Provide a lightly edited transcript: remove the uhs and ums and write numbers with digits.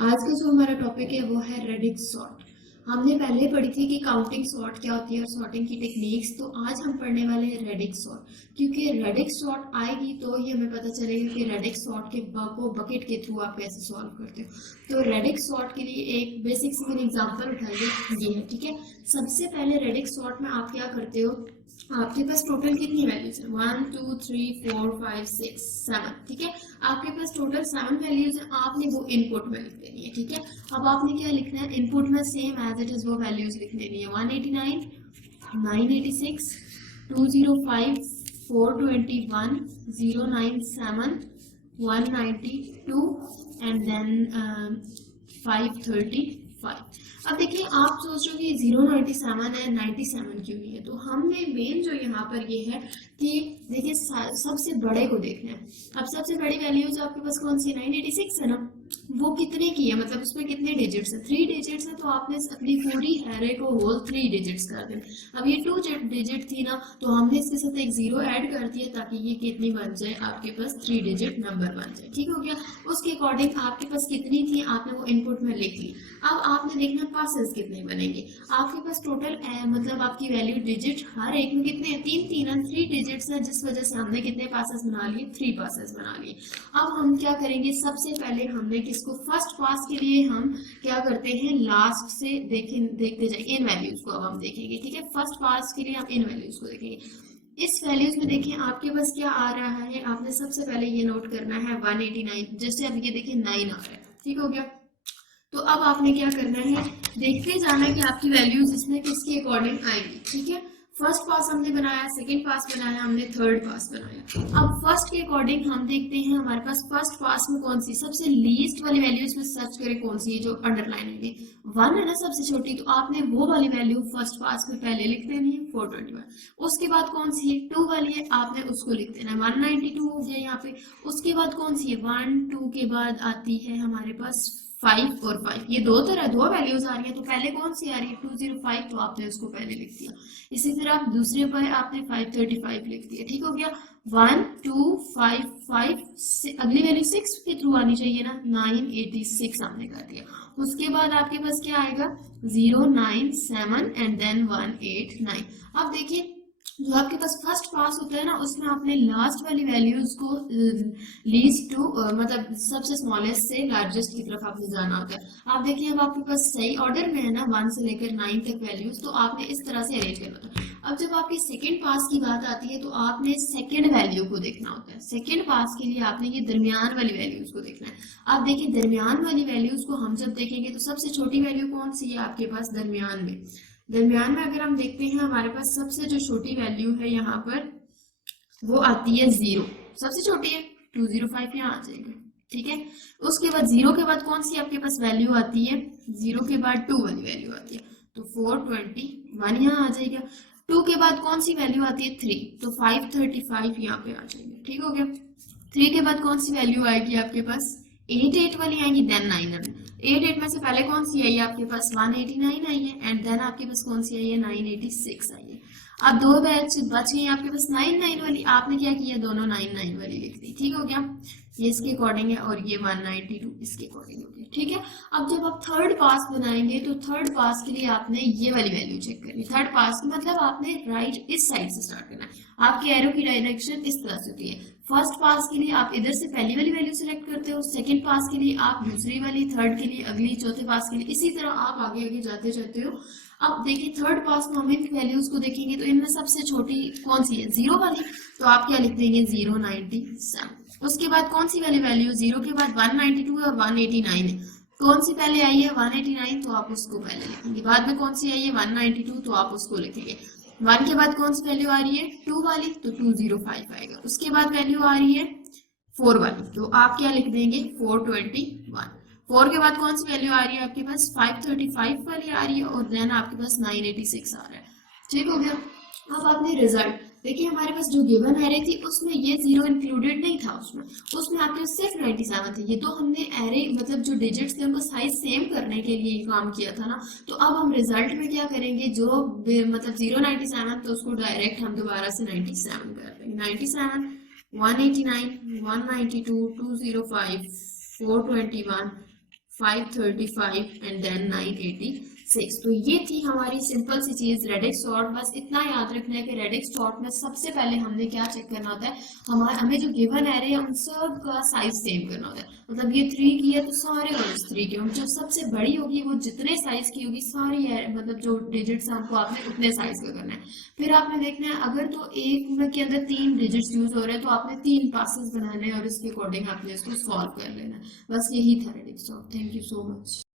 आज का जो हमारा टॉपिक है वो है रेडिक्स सॉर्ट। हमने पहले पढ़ी थी कि काउंटिंग सॉर्ट क्या होती है और सॉर्टिंग की टेक्निक्स। तो आज हम पढ़ने वाले हैं रेडिक्स सॉर्ट, क्योंकि रेडिक्स सॉर्ट आएगी तो ही हमें पता चलेगा कि रेडिक्स सॉर्ट के को बकेट के थ्रू आप कैसे सॉल्व करते हो। तो रेडिक्स सॉर्ट के लिए एक बेसिक सी मैंने एग्जांपल उठाई ये है, ठीक है। सबसे पहले रेडिक्स सॉर्ट में आप क्या करते हो, आपके पास टोटल कितनी वैल्यूज है, 1 2 3 4 5 6 7, ठीक है। आपके पास टोटल 7 वैल्यूज है, आपने वो इनपुट में लिख देनी है, ठीक है। अब आपने क्या लिखना है, इनपुट में सेम एज इट इज वो वैल्यूज लिख देनी है, 189 986 205 421 097 192 एंड देन 535। अब देखिए, आप सोच रहे हो कि 097 है, 97 क्यों नहीं है। तो हमने मेन जो यहाँ पर ये है कि देखिए सबसे बड़े को देखना है। अब सबसे बड़ी वैल्यूज आपके पास कौन सी, 986 है ना। वो कितने की है, मतलब उसमें कितने डिजिट्स है, 3 डिजिट्स है। तो आपने अपनी पूरी एरे को होल 3 डिजिट्स कर देना। अब ये 2 डिजिट थी ना, तो हमने इसके साथ एक 0 ऐड कर दिया ताकि ये कितनी बन जाए, आपके पास 3 डिजिट नंबर बन जाए, ठीक हो गया। उसके अकॉर्डिंग आपके पास कितनी थी, आपने वो इनपुट में लिख ली। अब आपने देखना पासेस कितने बनेंगे। आपके पास टोटल मतलब आपकी वैल्यू डिजिट हर एक में कितने हैं, 3 डिजिट्स है, जिस वजह से हमने कितने पासेस बना लिए, 3 पासेस बना लिए। अब हम क्या करेंगे, सबसे पहले हमने किसको, फर्स्ट पास के लिए हम क्या करते हैं, लास्ट से देखते जाए इन वैल्यूज को। अब हम देखेंगे, ठीक है। फर्स्ट पास के लिए हम इन वैल्यूज को देखेंगे। इस वैल्यूज में देखिए आपके पास क्या आ रहा है, आपने सबसे पहले ये नोट करना है 189, जैसे अब ये देखिए 9 आ रहा है, ठीक हो गया। तो अब आपने क्या करना है, देखते जाना है कि आपकी वैल्यूज इसमें किसके अकॉर्डिंग आएंगी, ठीक है। फर्स्ट पास हमने बनाया, सेकंड पास बनाया, हमने थर्ड पास बनाया। अब फर्स्ट के अकॉर्डिंग हम देखते हैं हमारे पास फर्स्ट पास में कौन सी सबसे लीस्ट वाली वैल्यू, इसमें सर्च करें कौन सी है जो अंडरलाइन है, 1 है ना सबसे छोटी। तो आपने वो वाली वैल्यू फर्स्ट पास में पहले लिख देनी है, 421। उसके बाद कौन सी है, 2 वाली है, आपने उसको लिख देना है, 192 हो गया यहाँ पे। उसके बाद कौन सी है, 1 2 के बाद आती है हमारे पास 5 और 5, ये दो वैल्यूज आ रही है। तो पहले कौन सी आ रही है, 205, तो आपने उसको पहले लिख दिया। इसी तरह आप दूसरे पर आपने 535 लिख दिया, ठीक हो गया। 1 2 5 5 अगली वैल्यू 6 के थ्रू आनी चाहिए ना, 986 हमने कर दिया। उसके बाद आपके पास क्या आएगा, 097 एंड देन 189। अब देखिए, जो आपके पास फर्स्ट पास होता है ना, उसमें आपने लास्ट वाली वैल्यूज को लीस्ट टू मतलब सबसे स्मॉलेस्ट से लार्जेस्ट की तरफ आपने जाना होता है। आप देखिए, अब आपके पास सही ऑर्डर में है ना 1 से लेकर 9 तक वैल्यूज, तो आपने इस तरह से अरेंज करना होता है। अब जब आपकी सेकंड पास की बात आती है, तो आपने सेकंड वैल्यू को देखना होता है। सेकंड पास के लिए आपने ये दरमियान वाली वैल्यूज को देखना है। आप देखिए, दरमियान वाली वैल्यूज को हम जब देखेंगे, तो सबसे छोटी वैल्यू कौन सी है आपके पास दरमियान में। दरमियान में अगर हम देखते हैं, हमारे पास सबसे जो छोटी वैल्यू है यहाँ पर वो आती है 0, सबसे छोटी है 205, यहाँ आ जाएगा, ठीक है। उसके बाद 0 के बाद कौन सी आपके पास वैल्यू आती है, 0 के बाद 2 वाली वैल्यू आती है, तो 421 यहाँ आ जाएगा। 2 के बाद कौन सी वैल्यू आती है, 3, तो 535 यहाँ पे आ जाएगा, ठीक हो गया। 3 के बाद कौन सी वैल्यू आएगी आपके पास, 88 वाली आएगी, देन 900। 88 में से पहले कौन सी आई है आपके पास, 189 आई है, एंड देन आपके पास कौन सी आई है, 986 आई है। अब दो बैच बच गई आपके पास 99 वाली, आपने क्या किया, दोनों 99 वाली लिख दी, ठीक हो गया। ये इसके अकॉर्डिंग है और ये 192 इसके अकॉर्डिंग हो गया, ठीक है। अब जब आप थर्ड पास बनाएंगे, तो थर्ड पास के लिए आपने ये वाली वैल्यू चेक करनी। थर्ड पास मतलब आपने राइट इस साइड से स्टार्ट करना है। आपके एरो की डायरेक्शन इस तरह से होती है। फर्स्ट पास के लिए आप इधर से पहली वाली वैल्यू सिलेक्ट करते हो, सेकंड पास के लिए आप दूसरी वाली, थर्ड के लिए अगली, चौथे पास के लिए इसी तरह आप आगे आगे जाते जाते हो। अब देखिए, थर्ड पास में हम इन वैल्यूज को देखेंगे, तो इनमें सबसे छोटी कौन सी है, 0 वाली। तो आप क्या लिख देंगे, 097। उसके बाद कौन सी वाली वैल्यू, 0 के बाद 192 और 189 है। कौन सी पहले आई है, 189, तो आप उसको पहले लिखेंगे। बाद में कौन सी आई है, 192, तो आप उसको लिखेंगे। 1 के बाद कौन सी वैल्यू आ रही है, 2 वाली, तो 205 आएगा। उसके बाद वैल्यू आ रही है 4 वाली, तो आप क्या लिख देंगे, 421। 4 के बाद कौन सी वैल्यू आ रही है आपके पास, 535 वाली आ रही है, और देन आपके पास 986 आ रहा है, ठीक हो गया। अब आपने रिजल्ट देखिए, हमारे पास जो गिवन एरे थी उसमें ये 0 इंक्लूडेड नहीं था, उसमें आपके पास सिर्फ 97 थे। ये तो हमने एरे मतलब जो डिजिट्स थे उनको साइज सेम करने के लिए काम किया था ना। तो अब हम रिजल्ट में क्या करेंगे, जो मतलब 097, तो उसको डायरेक्ट हम दोबारा से 97 कर देंगे। 97 189 192 205 421 535 एंड देन 986। तो ये थी हमारी सिंपल सी चीज रेडिक्स सॉर्ट। बस इतना याद रखना है कि रेडिक्स सॉर्ट में सबसे पहले हमने क्या चेक करना होता है, हमें जो गिवन एरे है उन सब का साइज सेम करना होता है। मतलब ये 3 की है तो सारे रोज 3 के होंगे, जो सबसे बड़ी होगी वो जितने साइज की होगी सारी मतलब जो डिजिट्स हैं आपको आपने उतने साइज का करना है। फिर आपने देखना है अगर तो एक के अंदर 3 डिजिट्स यूज हो रहे हैं तो आपने 3 पासेस बनाने हैं और इसके अकॉर्डिंग आपने इसको सॉल्व कर लेना है। बस यही था radix sort. Thank you so much.